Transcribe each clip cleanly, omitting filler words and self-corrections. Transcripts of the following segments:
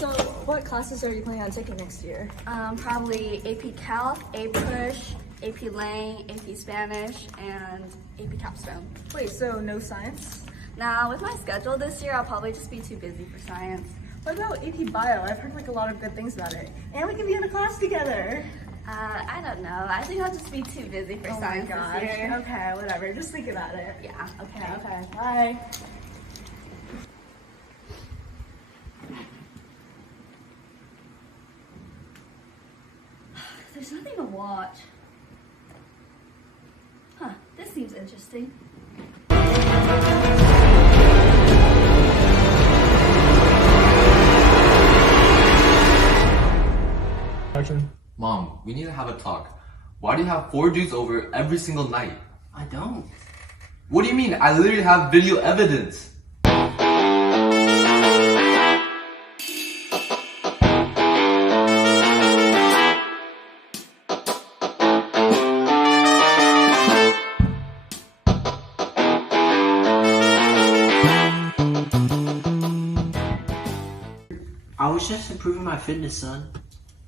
So, what classes are you planning on taking next year? Probably AP Calc, AP Push, AP Lang, AP Spanish, and AP Capstone. Wait, so no science? Now, with my schedule this year, I'll probably just be too busy for science. What about AP Bio? I've heard like a lot of good things about it. And we can be in a class together. I don't know. I think I'll just be too busy for science this year. Okay, whatever. Just think about it. Yeah. Okay. Bye. There's nothing to watch. Huh, this seems interesting. Mom, we need to have a talk. Why do you have 4 dudes over every single night? I don't. What do you mean? I literally have video evidence. I was just improving my fitness, son.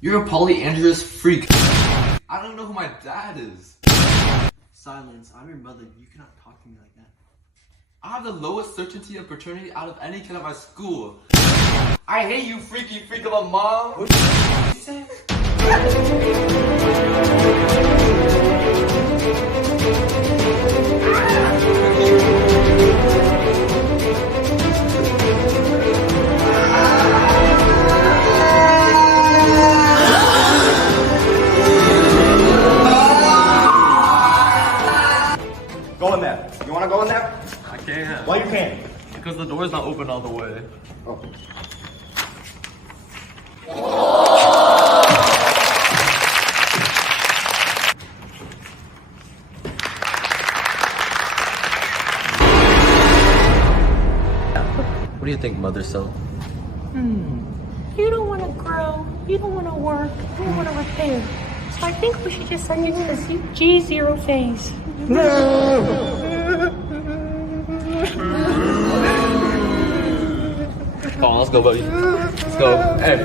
You're a polyandrous freak. I don't know who my dad is. Silence. I'm your mother. You cannot talk to me like that. I have the lowest certainty of paternity out of any kid at my school. I hate you, freaky freak of a mom. What did you say? Go in there. You wanna go in there? I can't. Why you can't? Because the door's not open all the way. Oh. What do you think, Mother Cell? You don't want to grow, you don't want to work, you don't want to repair. So I think we should just send you to the G0 phase. Come on, let's go, buddy. Let's go. Hey.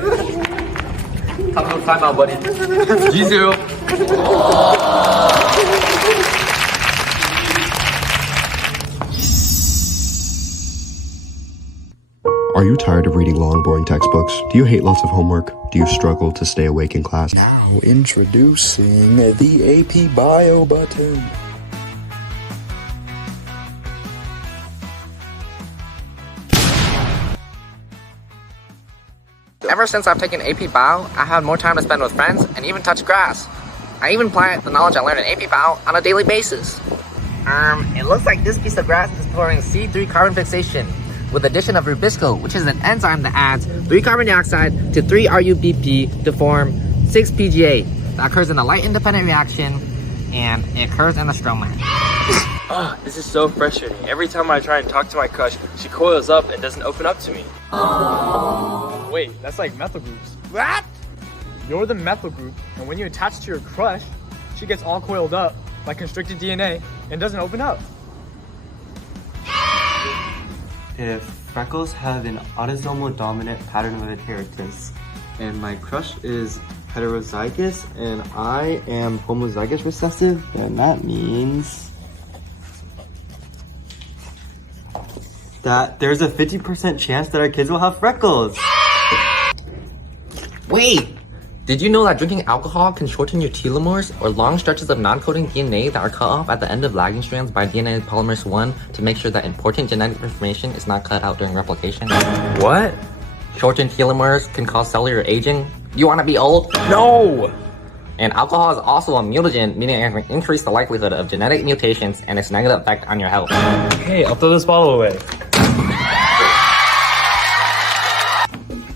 Time out, buddy. G0. Are you tired of reading long, boring textbooks? Do you hate lots of homework? Do you struggle to stay awake in class? Now introducing the AP Bio button. Ever since I've taken AP Bio, I have more time to spend with friends and even touch grass. I even apply the knowledge I learned in AP Bio on a daily basis. It looks like this piece of grass is storing C3 carbon fixation with addition of rubisco, which is an enzyme that adds 3 carbon dioxide to 3 RUBP to form 6 PGA. That occurs in a light independent reaction and it occurs in the stroma. This is so frustrating. Every time I try and talk to my crush, she coils up and doesn't open up to me. Wait, that's like methyl groups. What? You're the methyl group, and when you attach to your crush, she gets all coiled up like constricted DNA and doesn't open up. If freckles have an autosomal dominant pattern of inheritance, and my crush is heterozygous, and I am homozygous recessive, then that means that there's a 50% chance that our kids will have freckles. Wait! Did you know that drinking alcohol can shorten your telomeres, or long stretches of non-coding DNA that are cut off at the end of lagging strands by DNA polymerase 1 to make sure that important genetic information is not cut out during replication? What? Shortened telomeres can cause cellular aging. Do you want to be old? No! And alcohol is also a mutagen, meaning it can increase the likelihood of genetic mutations and its negative effect on your health. Okay, I'll throw this bottle away.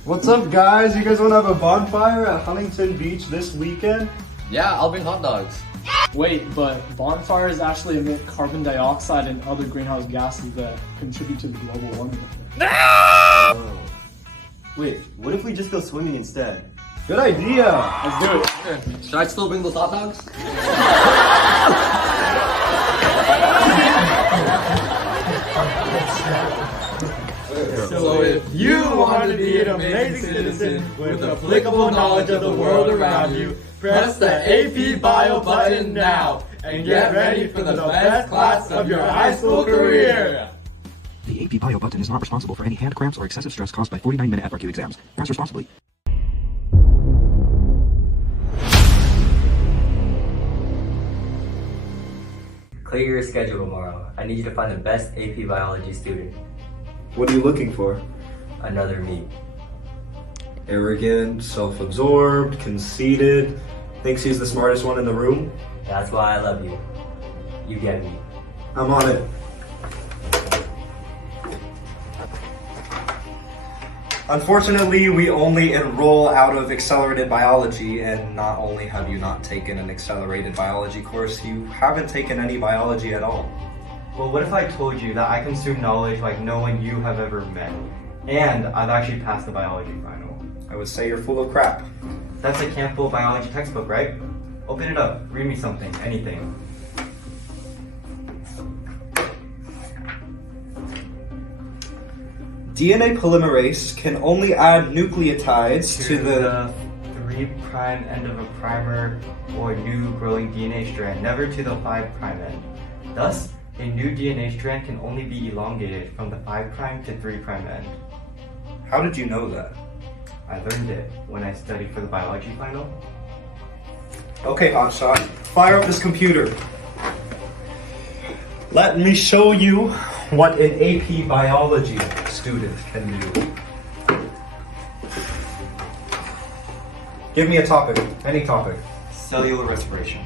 What's up, guys? You guys wanna have a bonfire at Huntington Beach this weekend? Yeah, I'll bring hot dogs. Wait, but bonfires actually emit carbon dioxide and other greenhouse gases that contribute to the global warming effect. Oh. Wait, what if we just go swimming instead? Good idea! Let's do it. Should I still bring those hot dogs? So if you want want to be an amazing citizen with applicable knowledge of the world around you, press the AP Bio button now and get ready for the best class of your high school career. The AP Bio button is not responsible for any hand cramps or excessive stress caused by 49-minute FRQ exams. Press responsibly. Clear your schedule tomorrow. I need you to find the best AP Biology student. What are you looking for? Another me. Arrogant, self-absorbed, conceited, thinks he's the smartest one in the room? That's why I love you. You get me. I'm on it. Unfortunately, we only enroll out of accelerated biology, and not only have you not taken an accelerated biology course, you haven't taken any biology at all. Well, what if I told you that I consume knowledge like no one you have ever met, and I've actually passed the biology final? I would say you're full of crap. That's a Campbell biology textbook, right? Open it up, read me something, anything. DNA polymerase can only add nucleotides to the 3' end of a primer or new growing DNA strand, never to the 5' end. Thus, a new DNA strand can only be elongated from the 5' to 3' end. How did you know that? I learned it when I studied for the biology final. Okay, hotshot, fire up this computer. Let me show you what an AP biology student can do. Give me a topic, any topic. Cellular respiration.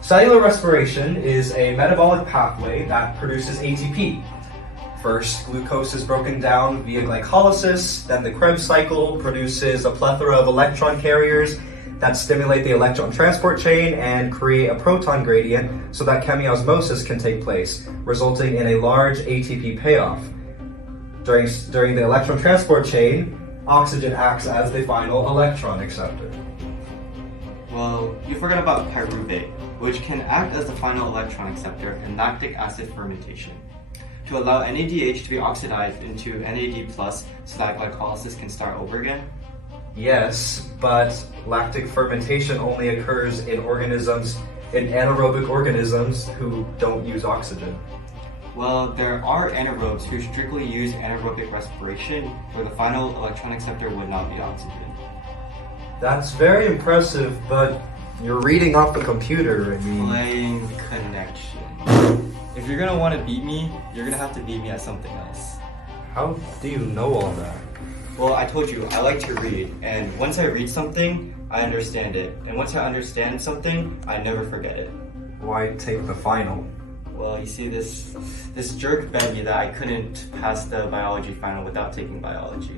Cellular respiration is a metabolic pathway that produces ATP. First, glucose is broken down via glycolysis, then the Krebs cycle produces a plethora of electron carriers that stimulate the electron transport chain and create a proton gradient so that chemiosmosis can take place, resulting in a large ATP payoff. During the electron transport chain, oxygen acts as the final electron acceptor. Well, you forgot about pyruvate, which can act as the final electron acceptor in lactic acid fermentation to allow NADH to be oxidized into NAD+, so that glycolysis can start over again. Yes, but lactic fermentation only occurs in anaerobic organisms who don't use oxygen. Well, there are anaerobes who strictly use anaerobic respiration, where the final electron acceptor would not be oxygen. That's very impressive, but you're reading off the computer. Playing connection. If you're gonna want to beat me, you're gonna have to beat me at something else. How do you know all that? Well, I told you, I like to read, and once I read something, I understand it. And once I understand something, I never forget it. Why take the final? Well, you see, this jerk begged me that I couldn't pass the biology final without taking biology.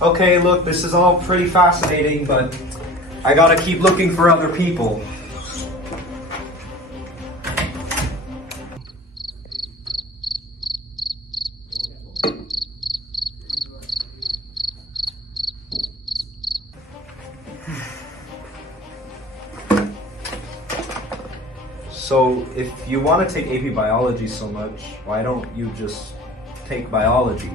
Okay, look, this is all pretty fascinating, but I gotta keep looking for other people. So, if you want to take AP Biology so much, why don't you just take Biology?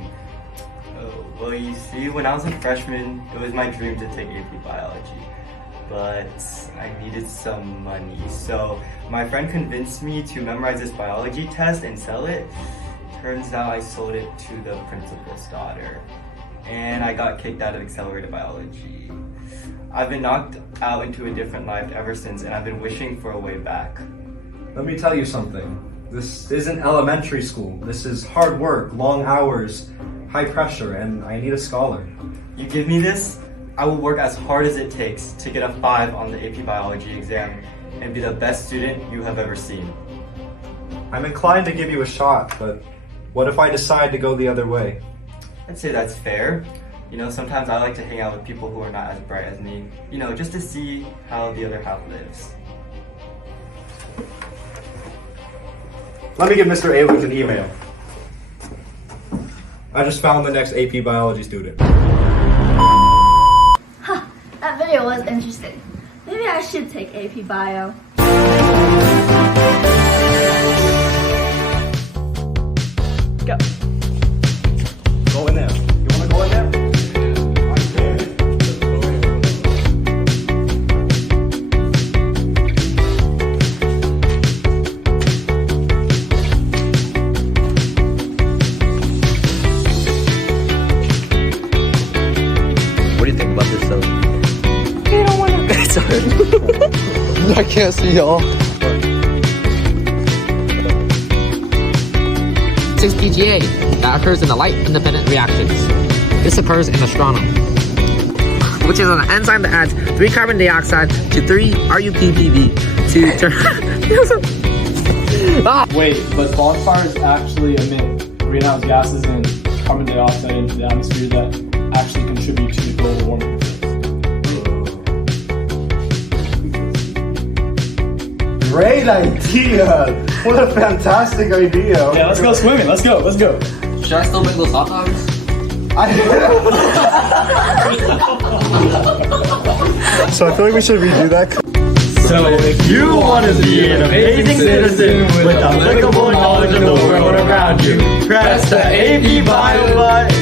Oh, well, you see, when I was a freshman, it was my dream to take AP Biology. But I needed some money, so my friend convinced me to memorize this biology test and sell it. Turns out I sold it to the principal's daughter, and I got kicked out of accelerated biology. I've been knocked out into a different life ever since, and I've been wishing for a way back. Let me tell you something. This isn't elementary school. This is hard work, long hours, high pressure, and I need a scholar. You give me this, I will work as hard as it takes to get a 5 on the AP Biology exam and be the best student you have ever seen. I'm inclined to give you a shot, but what if I decide to go the other way? I'd say that's fair. You know, sometimes I like to hang out with people who are not as bright as me, you know, just to see how the other half lives. Let me give Mr. Aylich an email. I just found the next AP Biology student. Huh, that video was interesting. Maybe I should take AP Bio. Go in there. You wanna go in there? Sorry. I can't see y'all. 6 PGA that occurs in the light-independent reactions. This occurs in astronomy, which is an enzyme that adds 3 carbon dioxide to 3 RUPPB to turn. Wait, but bonfires actually emit greenhouse gases and carbon dioxide into the atmosphere that actually contribute to global warming. Great idea! What a fantastic idea! Yeah, let's go swimming. Let's go. Should I still make those hot dogs? So I feel like we should redo that. So if you want to be an amazing citizen with applicable knowledge of the world around you, press the AP Bio button.